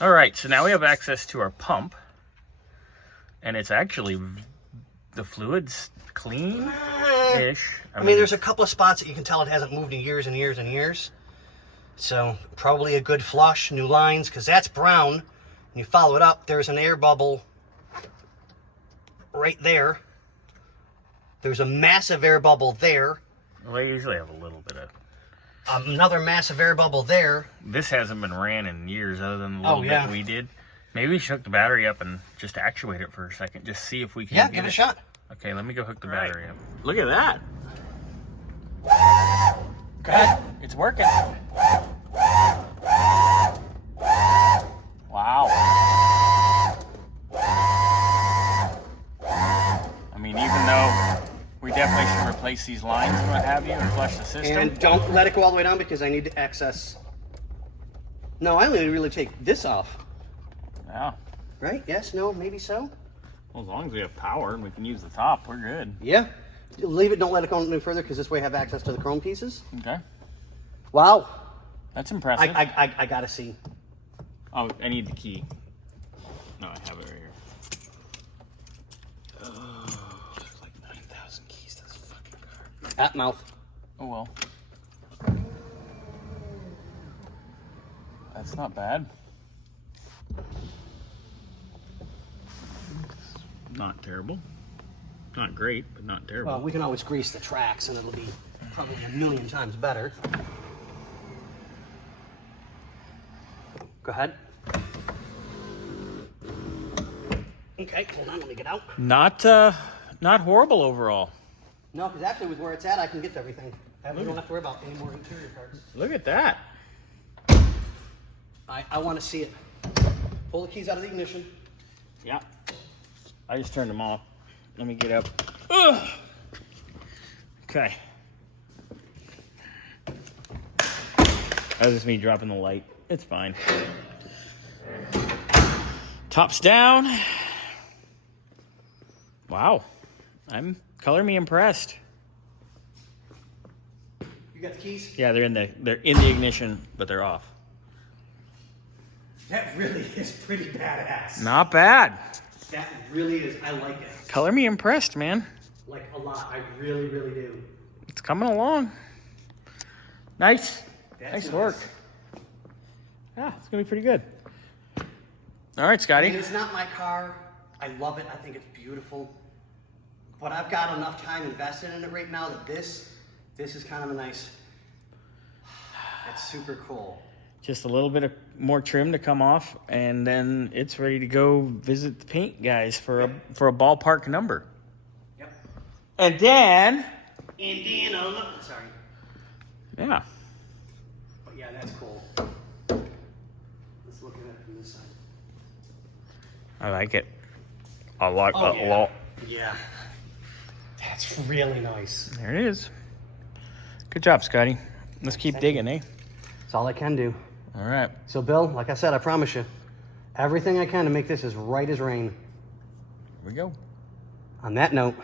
All right, so now we have access to our pump, and it's actually, the fluid's clean-ish. I mean, there's a couple of spots that you can tell it hasn't moved in years and years and years. So probably a good flush, new lines, because that's brown. When you follow it up, there's an air bubble right there. There's a massive air bubble there. Well, they usually have a little bit of... Another massive air bubble there. This hasn't been ran in years other than the little bit we did. Maybe we should hook the battery up and just actuate it for a second. Just see if we can get give it a shot. Okay, let me go hook the battery up. Look at that. Go ahead. It's working. Wow. I mean, even though we definitely should replace these lines and what have you and flush the system. And don't let it go all the way down because I need to access. No, I only really take this off. Yeah. Right? Yes, no, maybe so. Well, as long as we have power and we can use the top, we're good. Yeah. Leave it, don't let it go any further because this way I have access to the chrome pieces. Okay. Wow. That's impressive. I gotta see. Oh, I need the key. No, I have it right here. Oh, there's like 9,000 keys to this fucking car. At mouth. Oh well. That's not bad. Not terrible. Not great, but not terrible. Well, we can always grease the tracks and it'll be probably a million times better. Go ahead. Okay, hold on, let me get out. Not horrible overall. No, because actually with where it's at, I can get to everything. We don't have to worry about any more interior parts. Look at that. I want to see it. Pull the keys out of the ignition. Yeah. I just turned them off. Let me get up. Ugh. Okay. That was just me dropping the light. It's fine. Tops down. Wow. Color me impressed. You got the keys? Yeah, they're in the ignition, but they're off. That really is pretty badass. Not bad. That really is. I like it. Color me impressed, man. Like a lot. I really, really do. It's coming along. Nice. That's nice work. Yeah, it's gonna be pretty good. All right, Scotty. I mean, it's not my car. I love it. I think it's beautiful. But I've got enough time invested in it right now that this is kind of a nice. That's super cool. Just a little bit of more trim to come off, and then it's ready to go visit the paint guys for a ballpark number. Yep. And then Indiana. Sorry. Yeah. But yeah, that's cool. Let's look at it from this side. I like it. A lot. Oh, a lot. Yeah. That's really nice. There it is. Good job, Scotty. Let's keep digging, eh? That's all I can do. All right. So, Bill, like I said, I promise you, everything I can to make this as right as rain. Here we go. On that note,